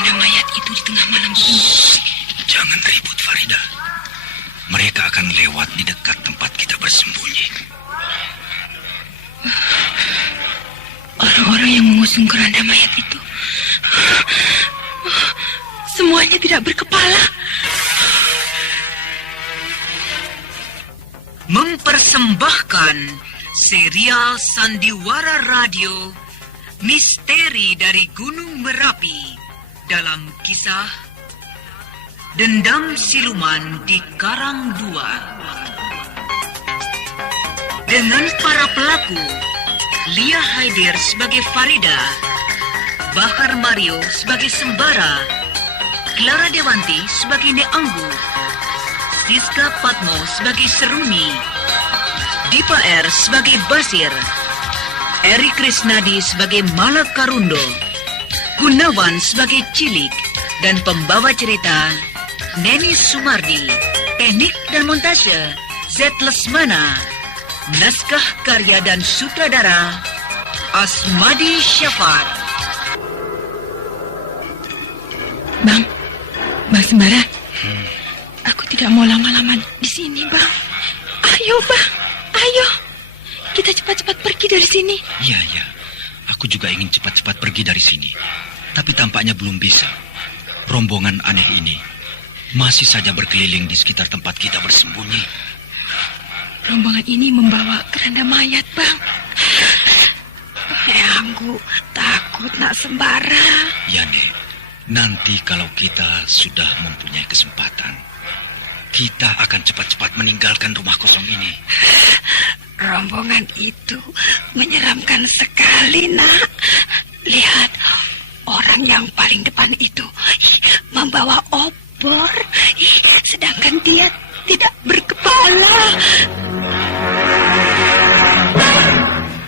keranda mayat itu di tengah malam ini. Jangan ribut, Farida. Mereka akan lewat di dekat tempat kita bersembunyi. Orang-orang yang mengusung keranda mayat itu semuanya tidak berkepala. Mempersembahkan serial Sandiwara Radio Misteri dari Gunung Merapi dalam kisah Dendam Siluman di Karang Dua. Dengan para pelaku Lia Haidir sebagai Farida, Bahar Mario sebagai Sembara, Clara Dewanti sebagai Neanggu, Siska Patmo sebagai Seruni, Dipa R sebagai Basir, Eri Krisnadi sebagai Malakarundo, Gunawan sebagai Cilik, dan pembawa cerita Neni Sumardi. Teknik dan montase Z. Lesmana. Naskah karya dan sutradara Asmadi Syafar. Bang Sembara, aku tidak mau lama-lama di sini, Bang. Ayo, Bang, ayo. Kita cepat-cepat pergi dari sini. Iya. Aku juga ingin cepat-cepat pergi dari sini. Tapi tampaknya belum bisa. Rombongan aneh ini masih saja berkeliling di sekitar tempat kita bersembunyi. Rombongan ini membawa keranda mayat, Bang. Aku takut, Nak Sembara. Ya, Nek. Nanti kalau kita sudah mempunyai kesempatan, kita akan cepat-cepat meninggalkan rumah kosong ini. Rombongan itu menyeramkan sekali, Nak. Lihat, orang yang paling depan itu membawa obor, sedangkan dia tidak berkepala.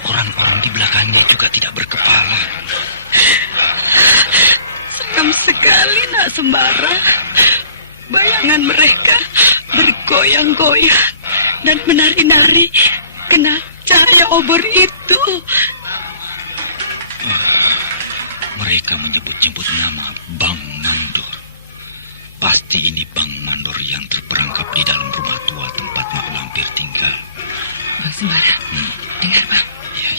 Orang-orang di belakangnya juga tidak berkepala. Seram sekali, Nak Sembara. Bayangan mereka bergoyang-goyang dan menari-nari kena cahaya obor itu. Mereka menyebut-nyebut nama Bang Mandor. Pasti ini Bang Mandor yang terperangkap di dalam rumah tua tempat Mak Lampir tinggal. Bang Sembara, dengar, Bang. Ya.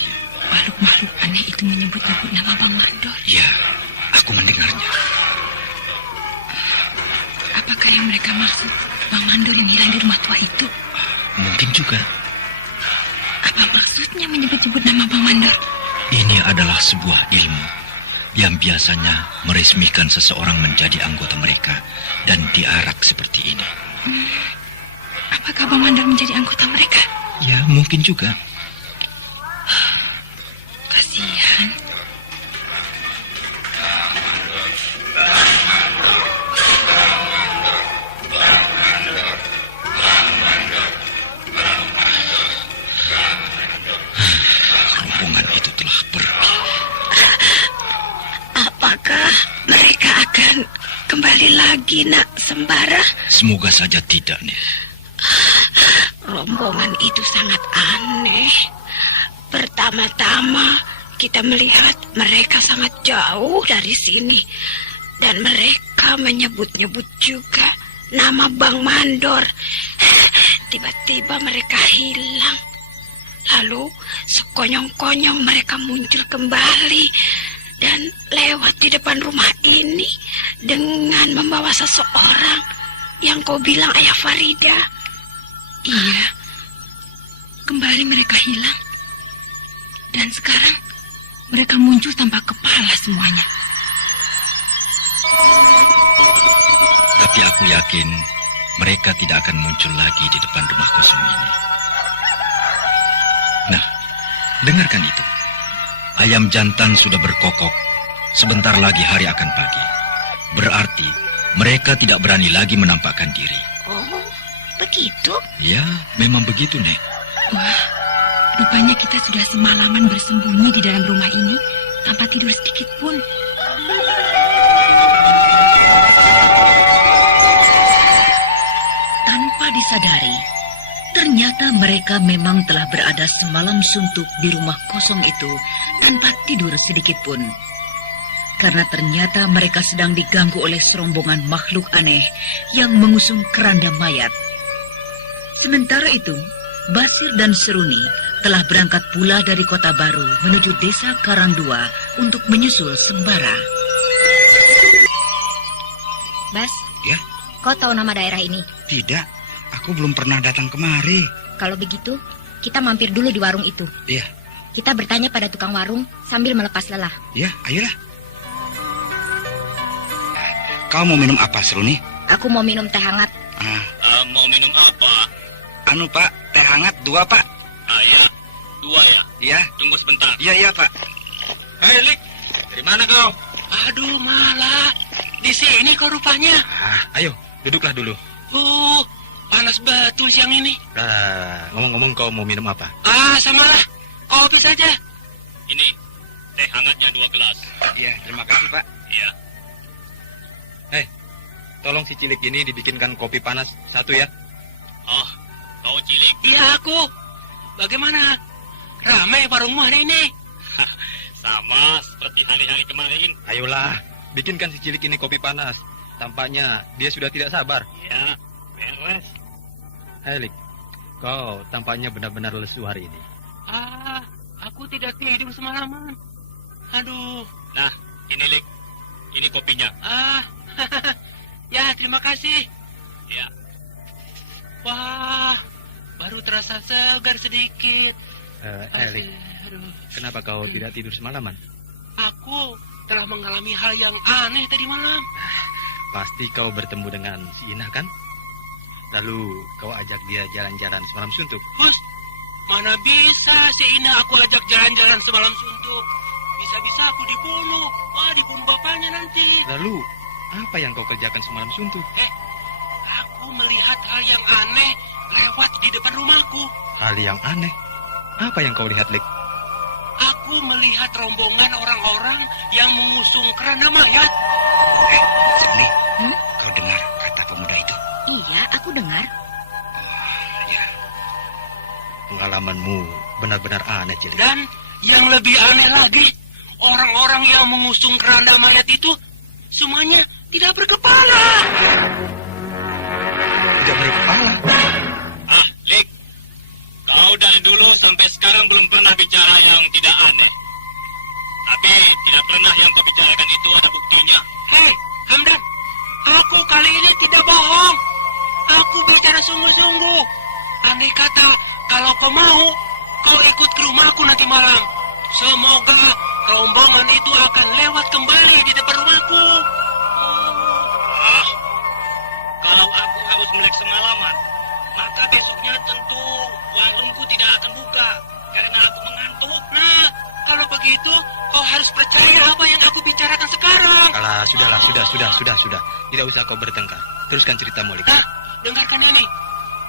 Makhluk-makhluk aneh itu menyebut-nyebut nama Bang Mandor. Ya, aku mendengarnya. Apakah yang mereka maksud Bang Mandor yang hilang di rumah tua itu? Mungkin juga. Apa maksudnya menyebut-nyebut nama Bang Mandor? Ini adalah sebuah ilmu yang biasanya meresmikan seseorang menjadi anggota mereka dan diarak seperti ini. Apakah Bang Mandor menjadi anggota mereka? Ya, mungkin juga. Kasihan. Rombongan itu telah pergi. Apakah mereka akan kembali lagi, Nak Sembara? Semoga saja tidak, Nek. Rombongan itu sangat aneh. Pertama-tama kita melihat mereka sangat jauh dari sini. Dan mereka menyebut-nyebut juga nama Bang Mandor. Tiba-tiba mereka hilang. Lalu sekonyong-konyong mereka muncul kembali dan lewat di depan rumah ini dengan membawa seseorang yang kau bilang ayah Farida. Iya, kembali mereka hilang. Dan sekarang mereka muncul tanpa kepala semuanya. Tapi aku yakin mereka tidak akan muncul lagi di depan rumah kosong ini. Nah, dengarkan itu. Ayam jantan sudah berkokok. Sebentar lagi hari akan pagi. Berarti mereka tidak berani lagi menampakkan diri. Oh, begitu? Ya, memang begitu, Nek. Wah, rupanya kita sudah semalaman bersembunyi di dalam rumah ini tanpa tidur sedikit pun. Tanpa disadari, ternyata mereka memang telah berada semalam suntuk di rumah kosong itu tanpa tidur sedikit pun. karena ternyata mereka sedang diganggu oleh serombongan makhluk aneh yang mengusung keranda mayat. Sementara itu, Basir dan Seruni telah berangkat pula dari Kota Baru menuju desa Karangdua untuk menyusul Sembara. Bas, Ya? kau tahu nama daerah ini? Tidak, aku belum pernah datang kemari. Kalau begitu, kita mampir dulu di warung itu. Iya, Kita bertanya pada tukang warung sambil melepas lelah. ya, ayolah. Kau mau minum apa, Seruni? Aku mau minum teh hangat. Mau minum apa? Anu, Pak, teh hangat 2, Pak. Ya, 2 ya. Iya, Tunggu sebentar. iya, Pak. Hei, Lik. Dari mana kau? Aduh, malah. Di sini kau rupanya. Ayo, duduklah dulu. Panas betul siang ini. Ngomong-ngomong kau mau minum apa? Samalah. Kopi saja. Ini, teh hangatnya 2 gelas. Iya, terima kasih, Pak. Iya. Tolong si cilik ini dibikinkan kopi panas 1 ya. Kau cilik. Iya, aku. Bagaimana? Ramai warungmu hari ini? Sama seperti hari-hari kemarin. Ayolah, bikinkan si cilik ini kopi panas. Tampaknya dia sudah tidak sabar. Ya, beres. Hai, Lik. Kau tampaknya benar-benar lesu hari ini. Aku tidak tidur semalaman. Aduh. Nah, ini Lik. Ini kopinya. Ya, terima kasih. Ya. Wah, baru terasa segar sedikit. Lik, Aduh. kenapa kau tidak tidur semalaman? Aku telah mengalami hal yang aneh tadi malam. Pasti kau bertemu dengan si Inah kan? Lalu kau ajak dia jalan-jalan semalam suntuk. Bos, mana bisa si Inah aku ajak jalan-jalan semalam suntuk. Bisa-bisa aku dibunuh. Wah, dibunuh bapaknya nanti. Lalu, apa yang kau kerjakan semalam suntuk? Aku melihat hal yang aneh lewat di depan rumahku. Hal yang aneh? Apa yang kau lihat, Lik? Aku melihat rombongan orang-orang yang mengusung keranda mayat. Seruni, kau dengar kata pemuda itu? Iya, aku dengar. Ya, Pengalamanmu benar-benar aneh, cilik. Dan yang lebih aneh lagi, orang-orang yang mengusung keranda mayat itu semuanya tidak berkepala. Tidak berkepala. Lik, kau dari dulu sampai sekarang belum pernah bicara yang tidak aneh. Tapi tidak pernah yang kau bicarakan itu ada buktinya. Hei, Hamdan, aku kali ini tidak bohong. Aku bicara sungguh-sungguh. Andai kata, kalau kau mau, kau ikut ke rumahku nanti malam. Semoga rombongan itu akan lewat kembali di depan rumahku. Kalau aku harus melek semalaman, maka besoknya tentu warungku tidak akan buka karena aku mengantuk. Nah, kalau begitu, kau harus percaya apa yang aku bicarakan sekarang. Alah, sudahlah, sudah. Tidak usah kau bertengkar. Teruskan ceritamu, Lik. Dengarkan ini.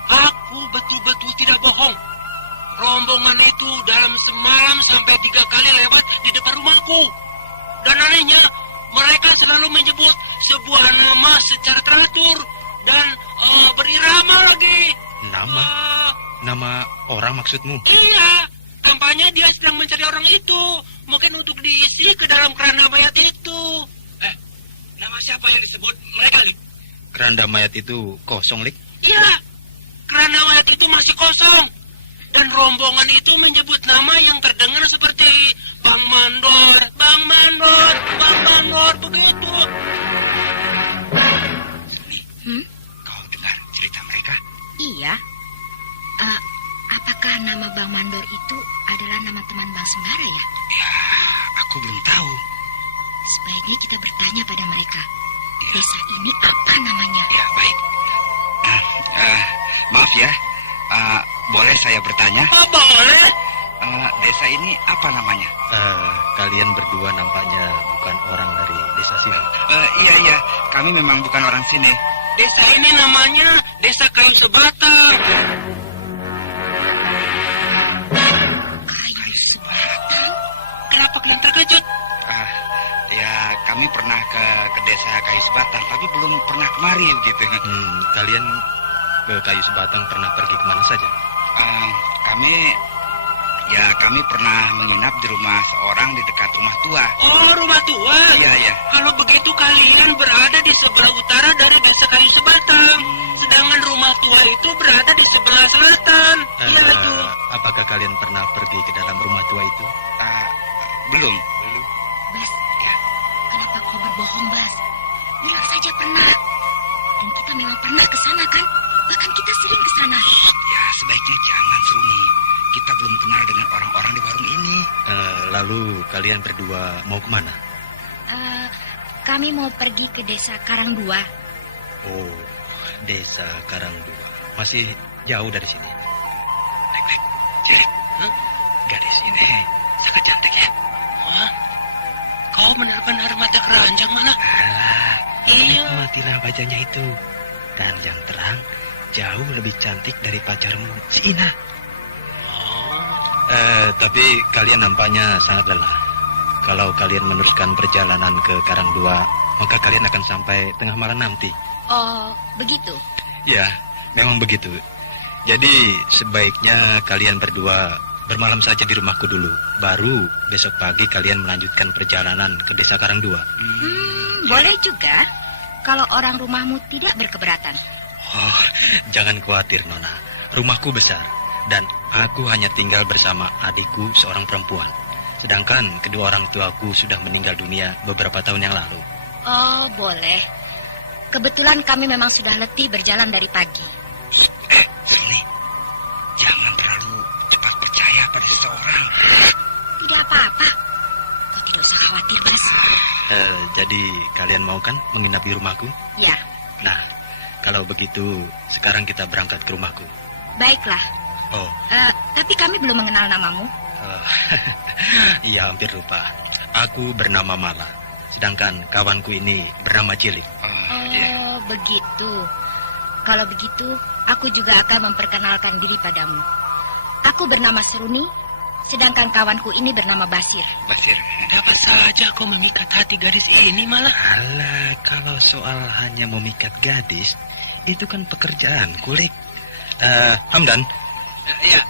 Aku betul-betul tidak bohong. Rombongan itu dalam semalam sampai 3 kali lewat di depan rumahku. Dan anehnya, mereka selalu menyebut sebuah nama secara teratur dan berirama lagi. Nama? Nama orang maksudmu? Iya, tampaknya dia sedang mencari orang itu. Mungkin untuk diisi ke dalam keranda mayat itu. Nama siapa yang disebut mereka, Lik? Keranda mayat itu kosong, Lik? Iya, keranda mayat itu masih kosong. Dan rombongan itu menyebut nama yang terdengar seperti Bang Mandor, Bang Mandor, Bang Mandor, begitu. kau dengar cerita mereka? Iya. Apakah nama Bang Mandor itu adalah nama teman Bang Sembara ya? Ya, aku belum tahu. Sebaiknya kita bertanya pada mereka. Desa ini apa namanya? Ya, baik. Maaf ya, boleh saya bertanya? Boleh. Desa ini apa namanya? Kalian berdua nampaknya bukan orang dari desa sini. Iya, kami memang bukan orang sini. Desa ini namanya Desa Kayu Sebatang. Kayu Sebatang. Kenapa kalian terkejut? Ya, kami pernah ke desa Kayu Sebatang, tapi belum pernah kemari gitu. Kalian ke Kayu Sebatang pernah pergi kemana saja? Kami Ya, kami pernah menginap di rumah seorang di dekat rumah tua. Oh, rumah tua. Iya, iya. Kalau begitu kalian berada di sebelah utara dari Desa Kayu Sebatang. Sedangkan rumah tua itu berada di sebelah selatan. Iya tuh. Apakah kalian pernah pergi ke dalam rumah tua itu? Belum. Bas, kenapa kau berbohong, Bas? Bilang saja pernah. Dan kita memang pernah ke sana kan? Bahkan kita sering ke sana. Ya, sebaiknya jangan, Seruni. Kita belum kenal dengan orang-orang di warung ini. Lalu kalian berdua mau kemana? Kami mau pergi ke desa Karangdua. Oh, Desa Karangdua. Masih jauh dari sini. Lek, Jelek. Gadis ini sangat cantik ya. Wah, kau benar-benar mata keranjang malah. Alah, Iya. Nikmatilah wajahnya itu. Dan yang terang, jauh lebih cantik dari pacarmu, si Ina. Tapi kalian nampaknya sangat lelah. Kalau kalian meneruskan perjalanan ke Karangdua, maka kalian akan sampai tengah malam nanti. Oh, begitu. Ya, memang begitu. Jadi sebaiknya kalian berdua bermalam saja di rumahku dulu. Baru besok pagi kalian melanjutkan perjalanan ke Desa Karangdua. Boleh juga. Kalau orang rumahmu tidak berkeberatan. Oh, jangan khawatir, Nona. Rumahku besar. Dan aku hanya tinggal bersama adikku seorang perempuan. Sedangkan kedua orang tuaku sudah meninggal dunia beberapa tahun yang lalu. Oh, boleh. Kebetulan kami memang sudah letih berjalan dari pagi. Seruni, jangan terlalu cepat percaya pada seseorang. Tidak apa-apa. Kau tidak usah khawatir, Bas. Jadi kalian mau kan menginap di rumahku? Ya, Nah, kalau begitu sekarang kita berangkat ke rumahku. baiklah. Oh, Tapi kami belum mengenal namamu. iya hampir lupa. Aku bernama Mala. Sedangkan kawanku ini bernama Cilik. Oh, begitu. Kalau begitu, aku juga akan memperkenalkan diri padamu. Aku bernama Seruni, sedangkan kawanku ini bernama Basir. Basir, Dapat saja kau memikat hati gadis ini malah. Alah, kalau soal hanya memikat gadis, itu kan pekerjaan kulik. Hamdan, Ya.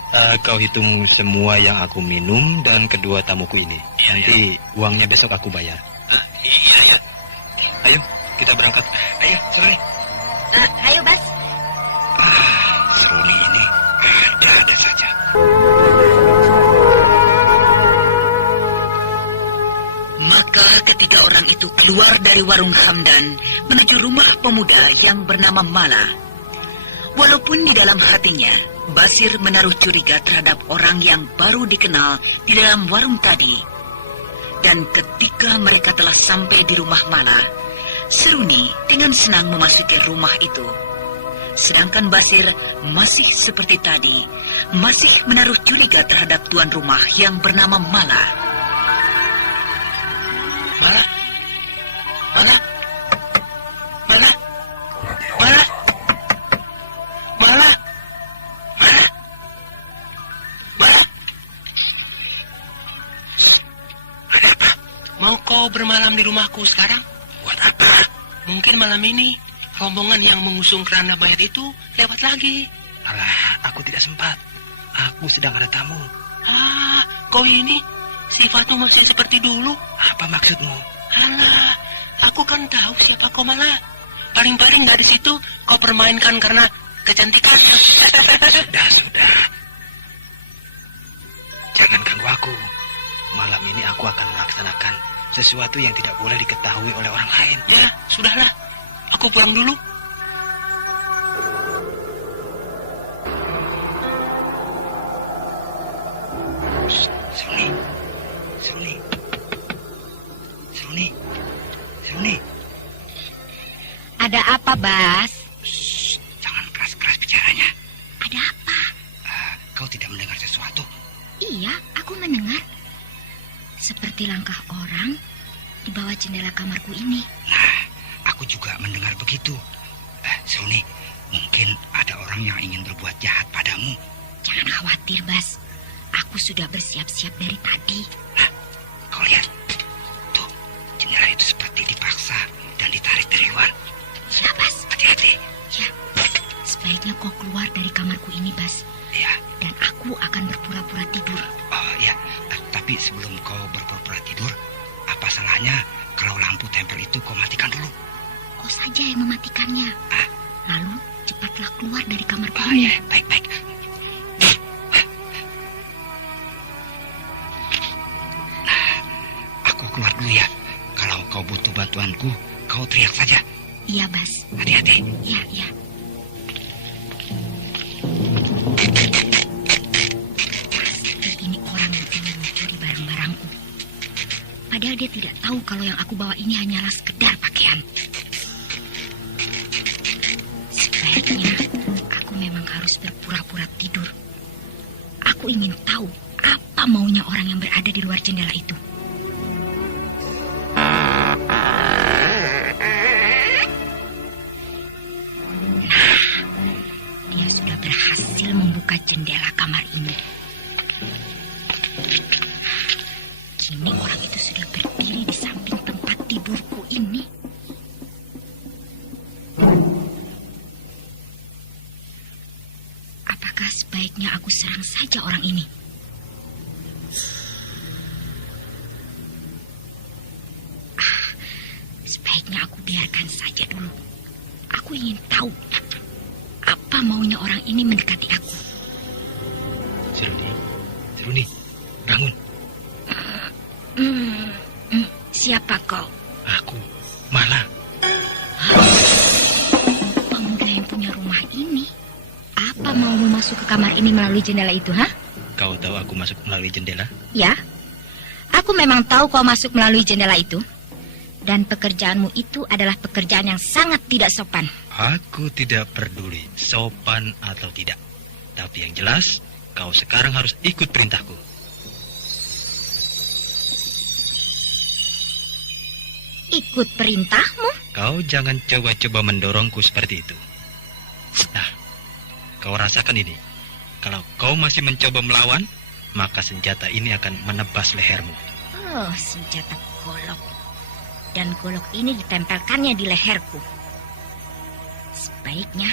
kau hitung semua yang aku minum dan kedua tamuku ini. Nanti uangnya besok aku bayar. Iya. Ayo, kita berangkat. ayo, Seruni. Ayo, Bas. Seruni ini ada saja. Maka ketiga orang itu keluar dari warung Hamdan menuju rumah pemuda yang bernama Mala. Walaupun di dalam hatinya, Basir menaruh curiga terhadap orang yang baru dikenal di dalam warung tadi. Dan ketika mereka telah sampai di rumah Mala, Seruni dengan senang memasuki rumah itu. Sedangkan Basir masih seperti tadi, masih menaruh curiga terhadap tuan rumah yang bernama Mala. Malah. Mau kau bermalam di rumahku sekarang? Buat apa? Mungkin malam ini rombongan yang mengusung keranda bayat itu lewat lagi. Alah, aku tidak sempat. Aku sedang ada tamu. Kau ini sifatmu masih seperti dulu. Apa maksudmu? Alah, aku kan tahu siapa kau malah. Paling-paling gadis itu kau permainkan karena kecantikannya. Sudah. Jangan ganggu aku. Malam ini aku akan melaksanakan sesuatu yang tidak boleh diketahui oleh orang lain. Ya, sudahlah. Aku pulang dulu. Seruni. Ada apa, Bas? Jangan keras-keras bicaranya. Ada apa? Kau tidak mendengar sesuatu? Iya, aku mendengar. Seperti langkah orang di bawah jendela kamarku ini. Nah, aku juga mendengar begitu. Seruni, mungkin ada orang yang ingin berbuat jahat padamu. Jangan khawatir, Bas. Aku sudah bersiap-siap dari tadi. Nah, kau lihat. Tuh, jendela itu seperti dipaksa dan ditarik dari luar. Ya, Bas. Hati-hati. Ya, sebaiknya kau keluar dari kamarku ini, Bas. Iya. Dan aku akan berpura-pura tidur. saja yang mematikannya. Lalu cepatlah keluar dari kamarku Oh ini. ya, baik. Nah, aku keluar dulu ya. Kalau kau butuh bantuanku, kau teriak saja. Iya, Bas. Hati-hati. Iya. Pasti ini orang yang ingin mencuri barang-barangku. Padahal dia tidak tahu kalau yang aku bawa ini hanyalah sekedar pakaian. Sebaiknya aku memang harus berpura-pura tidur. Aku ingin tahu apa maunya orang yang berada di luar jendela itu. Dia sudah berhasil membuka jendela kamar ini. Kini orang itu sudah berdiri di samping tempat tidurku ini. Apakah sebaiknya aku serang saja orang ini? Sebaiknya aku biarkan saja dulu. Aku ingin tahu apa maunya orang ini mendekati aku. Seruni, bangun. Siapa kau? Aku, Mala. Pemuda yang punya rumah ini. Apa maumu masuk ke kamar ini melalui jendela itu, ha? Kau tahu aku masuk melalui jendela? Ya. Aku memang tahu kau masuk melalui jendela itu. Dan pekerjaanmu itu adalah pekerjaan yang sangat tidak sopan. Aku tidak peduli sopan atau tidak. Tapi yang jelas, kau sekarang harus ikut perintahku. Ikut perintahmu? Kau jangan coba-coba mendorongku seperti itu. Nah, kau rasakan ini. Kalau kau masih mencoba melawan, maka senjata ini akan menebas lehermu. Oh, senjata golok. Dan golok ini ditempelkannya di leherku. Sebaiknya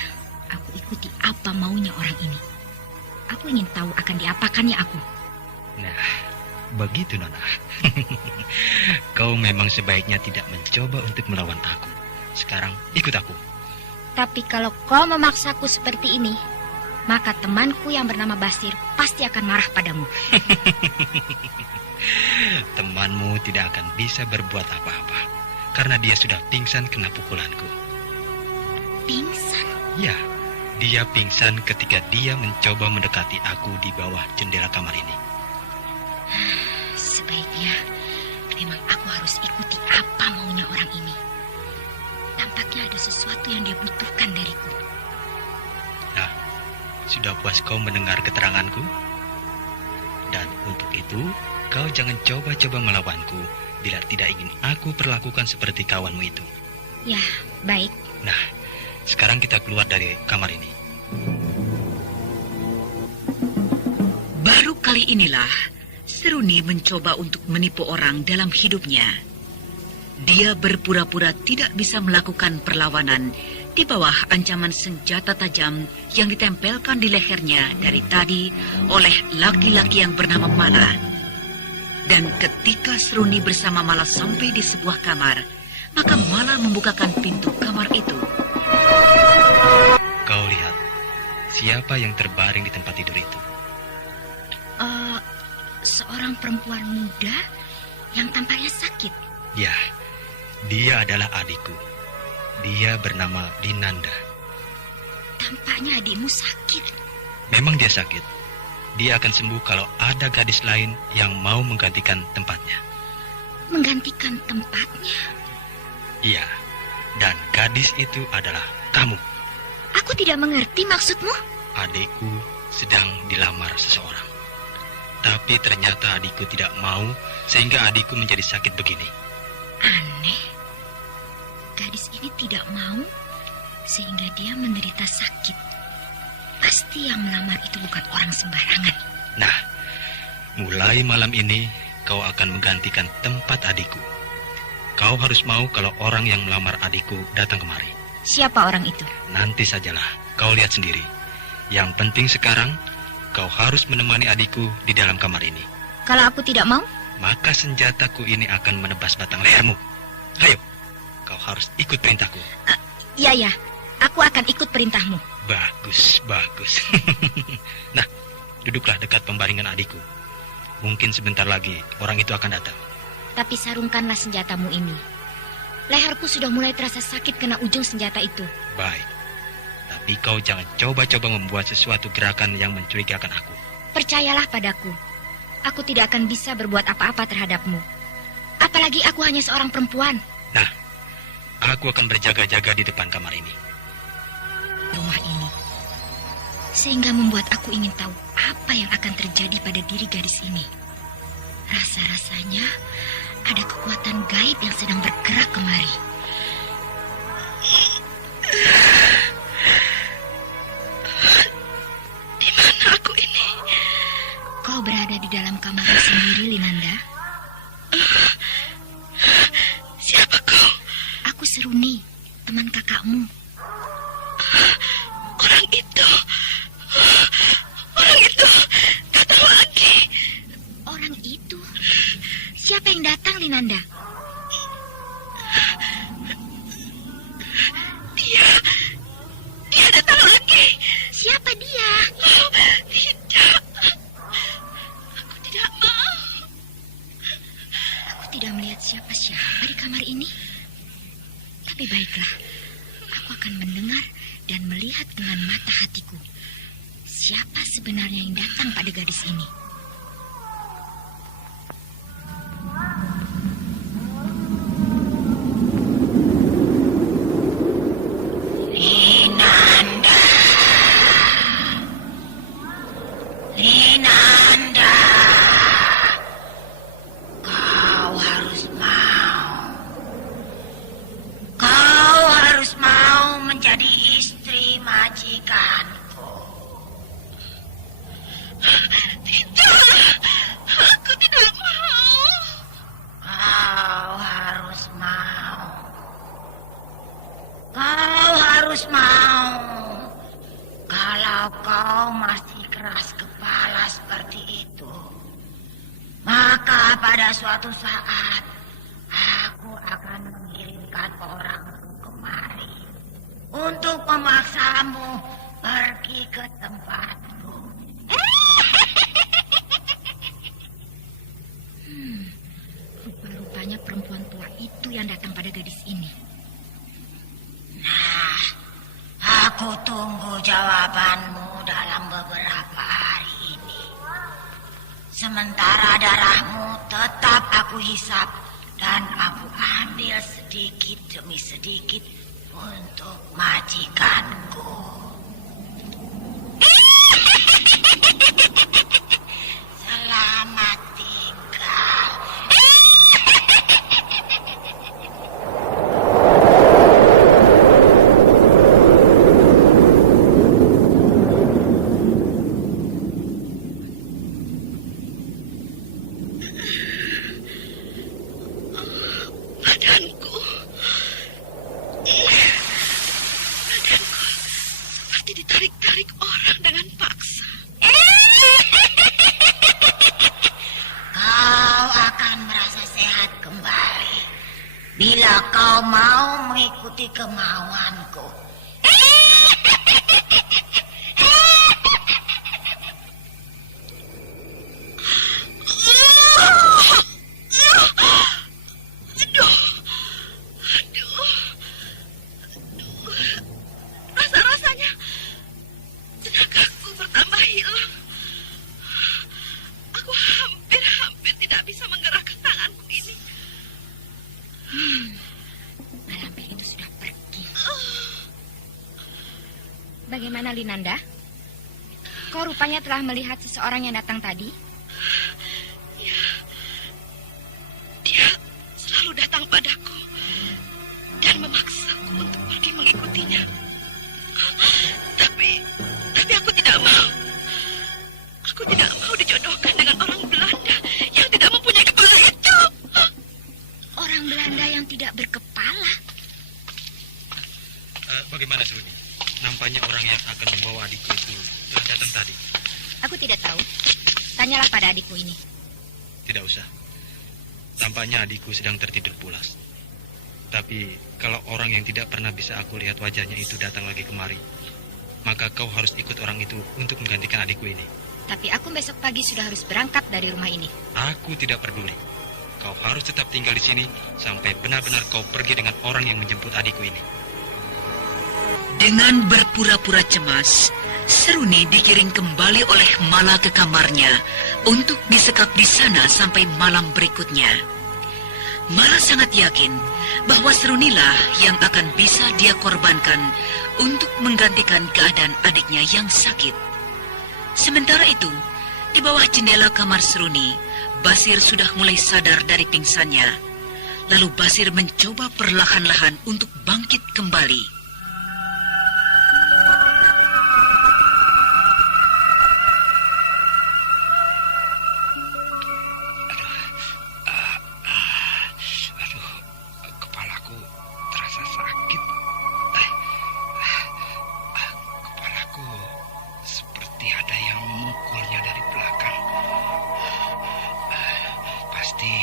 aku ikuti apa maunya orang ini. Aku ingin tahu akan diapakannya aku. Nah, begitu Nona. Kau memang sebaiknya tidak mencoba untuk melawan aku. Sekarang ikut aku. Tapi kalau kau memaksaku seperti ini, maka temanku yang bernama Basir pasti akan marah padamu. Temanmu tidak akan bisa berbuat apa-apa karena dia sudah pingsan kena pukulanku. Pingsan? Ya, dia pingsan ketika dia mencoba mendekati aku di bawah jendela kamar ini. Sebaiknya memang aku harus ikuti apa maunya orang ini. Tampaknya ada sesuatu yang dia butuhkan dariku. Nah, sudah puas kau mendengar keteranganku? Dan untuk itu, kau jangan coba-coba melawanku bila tidak ingin aku perlakukan seperti kawanmu itu. Ya, baik. Nah, sekarang kita keluar dari kamar ini. Baru kali inilah Seruni mencoba untuk menipu orang dalam hidupnya. Dia berpura-pura tidak bisa melakukan perlawanan di bawah ancaman senjata tajam yang ditempelkan di lehernya dari tadi oleh laki-laki yang bernama Mala. Dan ketika Seruni bersama Mala sampai di sebuah kamar, maka Mala membukakan pintu kamar itu. Kau lihat, siapa yang terbaring di tempat tidur itu? Seorang perempuan muda yang tampaknya sakit. Ya, dia adalah adikku. Dia bernama Dinanda. Tampaknya adikmu sakit. Memang dia sakit. Dia akan sembuh kalau ada gadis lain yang mau menggantikan tempatnya. Menggantikan tempatnya? Iya, dan gadis itu adalah kamu. Aku tidak mengerti maksudmu. Adikku sedang dilamar seseorang. Tapi ternyata adikku tidak mau sehingga adikku menjadi sakit begini. Aneh. Gadis ini tidak mau sehingga dia menderita sakit. Pasti yang melamar itu bukan orang sembarangan. Nah, mulai malam ini kau akan menggantikan tempat adikku. Kau harus mau kalau orang yang melamar adikku datang kemari. Siapa orang itu? Nanti sajalah, kau lihat sendiri. Yang penting sekarang, kau harus menemani adikku di dalam kamar ini. Kalau aku tidak mau? Maka senjataku ini akan menebas batang lehermu. Ayo, kau harus ikut perintahku. Iya, ya. Aku akan ikut perintahmu. Bagus, bagus. Nah, duduklah dekat pembaringan adikku. Mungkin sebentar lagi orang itu akan datang. Tapi sarungkanlah senjatamu ini. Leherku sudah mulai terasa sakit kena ujung senjata itu. Baik. Tapi kau jangan coba-coba membuat sesuatu gerakan yang mencurigakan aku. Percayalah padaku. Aku tidak akan bisa berbuat apa-apa terhadapmu. Apalagi aku hanya seorang perempuan. Nah, aku akan berjaga-jaga di depan kamar ini. Rumah ini. Sehingga membuat aku ingin tahu apa yang akan terjadi pada diri gadis ini. Rasa-rasanya ada kekuatan gaib yang sedang bergerak kemari. Di mana aku ini? Kau berada di dalam kamarmu sendiri, Linanda. Siapa kau? Aku Seruni, teman kakakmu. Orang itu datang lagi. Orang itu? Siapa yang datang, Linanda? Dia datang lagi. Siapa dia? Tidak. Aku tidak mau. Aku tidak melihat siapa-siapa di kamar ini. Tapi baiklah, aku akan mendengar dan melihat dengan mata hatiku. Siapa sebenarnya yang datang pada gadis ini? Linanda, kau harus mau. Kau harus mau menjadi istri majikanku. Tidak. Aku tidak mau. Kau harus mau. Kau harus mau. Kalau kau masih keras kepala seperti itu, maka pada suatu saat aku akan mengirimkan orangku kemari untuk memaksamu pergi ke tempatku. Rupa-rupanya perempuan tua itu yang datang pada gadis ini. Nah, aku tunggu jawabanmu dalam beberapa hari ini. Sementara darahmu tetap aku hisap dan aku ambil sedikit demi sedikit untuk majikanku. Selamat tinggal. Badanku seperti ditarik-tarik orang dengan paksa. Kau akan merasa sehat kembali bila kau mau mengikuti kemauanku. Rasa-rasanya tenagaku bertambah hilang. Aku hampir tidak bisa menggerakkan tanganku ini. Malampir itu sudah pergi. Bagaimana, Linanda? Kau rupanya telah melihat seseorang yang datang tadi? Dia selalu datang padaku dan memaksaku untuk pergi mengikutinya. Tapi aku tidak mau. Aku tidak mau dijodohkan dengan orang Belanda yang tidak mempunyai kepala itu. Orang Belanda yang tidak berkepala? Bagaimana, Seruni? Nampaknya orang yang akan membawa adikku itu telah datang tadi. Aku tidak tahu. Tanyalah pada adikku ini. Tidak usah. Tampaknya adikku sedang tertidur pulas. Tapi kalau orang yang tidak pernah bisa aku lihat wajahnya itu datang lagi kemari, maka kau harus ikut orang itu untuk menggantikan adikku ini. Tapi aku besok pagi sudah harus berangkat dari rumah ini. Aku tidak peduli. Kau harus tetap tinggal di sini sampai benar-benar kau pergi dengan orang yang menjemput adikku ini. Dengan berpura-pura cemas, Seruni digiring kembali oleh Mala ke kamarnya untuk disekap di sana sampai malam berikutnya. Mala sangat yakin bahwa Serunilah yang akan bisa dia korbankan untuk menggantikan keadaan adiknya yang sakit. Sementara itu, di bawah jendela kamar Seruni, Basir sudah mulai sadar dari pingsannya. Lalu Basir mencoba perlahan-lahan untuk bangkit kembali. Kepalaku terasa sakit. Kepalaku seperti ada yang memukulnya dari belakang. Pasti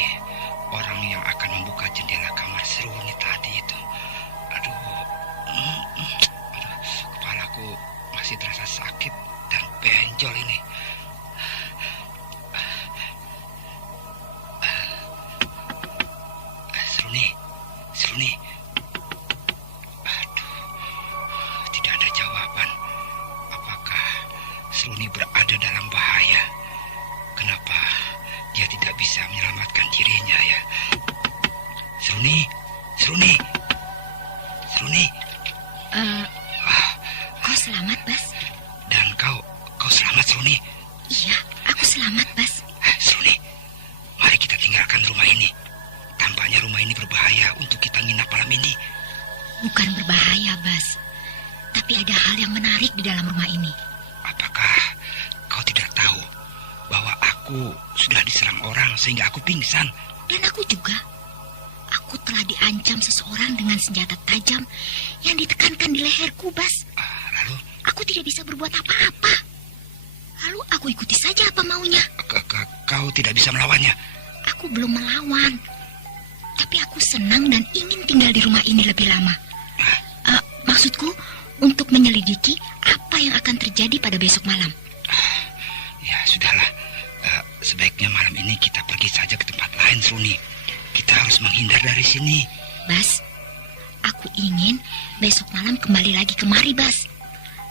orang yang akan membuka jendela kamar Seruni tadi itu. Aduh, kepalaku masih terasa sakit dan benjol ini. Seruni. Aduh, tidak ada jawaban. Apakah Seruni berada dalam bahaya? Kenapa dia tidak bisa menyelamatkan dirinya ya? Seruni. Kau selamat, Bas? Dan kau selamat, Seruni? Iya, aku selamat, Bas. Seruni, mari kita tinggalkan rumah ini. Tampaknya rumah ini berbahaya untuk kita nginap malam ini. Bukan berbahaya, Bas. Tapi ada hal yang menarik di dalam rumah ini. Apakah kau tidak tahu bahwa aku sudah diserang orang sehingga aku pingsan? Dan aku juga. Aku telah diancam seseorang dengan senjata tajam yang ditekankan di leherku, Bas. Lalu? Aku tidak bisa berbuat apa-apa. Lalu aku ikuti saja apa maunya. Kau tidak bisa melawannya? Aku belum melawan. Tapi aku senang dan ingin tinggal di rumah ini lebih lama. Maksudku, untuk menyelidiki apa yang akan terjadi pada besok malam. Ya, sudahlah. Sebaiknya malam ini kita pergi saja ke tempat lain, Seruni. Kita harus menghindar dari sini. Bas, aku ingin besok malam kembali lagi kemari, Bas.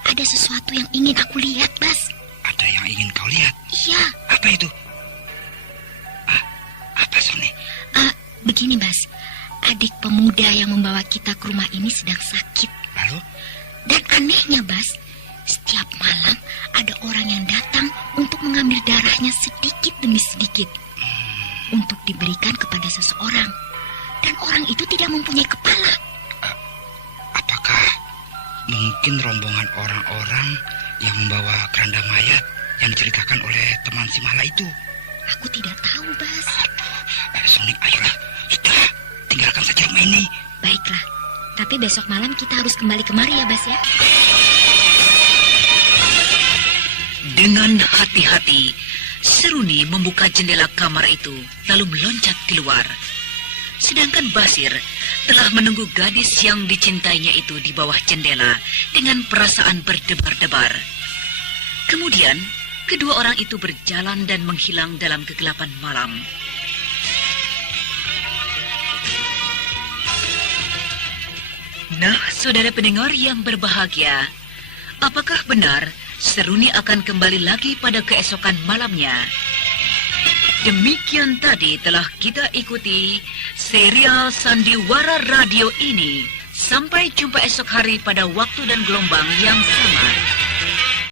Ada sesuatu yang ingin aku lihat, Bas. Ada yang ingin kau lihat? Iya. Apa itu? Apa, Seruni? Begini, Bas. Adik pemuda yang membawa kita ke rumah ini sedang sakit. Lalu? Dan anehnya, Bas, setiap malam ada orang yang datang untuk mengambil darahnya sedikit demi sedikit. Untuk diberikan kepada seseorang. Dan orang itu tidak mempunyai kepala. Apakah mungkin rombongan orang-orang yang membawa keranda mayat yang diceritakan oleh teman si Mala itu? Aku tidak tahu, Bas. Seruni, ayolah. Sudah, tinggalkan saja rumah ini. Baiklah, tapi besok malam kita harus kembali kemari ya, Bas ya. Dengan hati-hati, Seruni membuka jendela kamar itu lalu meloncat keluar. Sedangkan Basir telah menunggu gadis yang dicintainya itu di bawah jendela dengan perasaan berdebar-debar. Kemudian, kedua orang itu berjalan dan menghilang dalam kegelapan malam. Nah, saudara pendengar yang berbahagia, apakah benar Seruni akan kembali lagi pada keesokan malamnya? Demikian tadi telah kita ikuti serial Sandiwara Radio ini. Sampai jumpa esok hari pada waktu dan gelombang yang sama.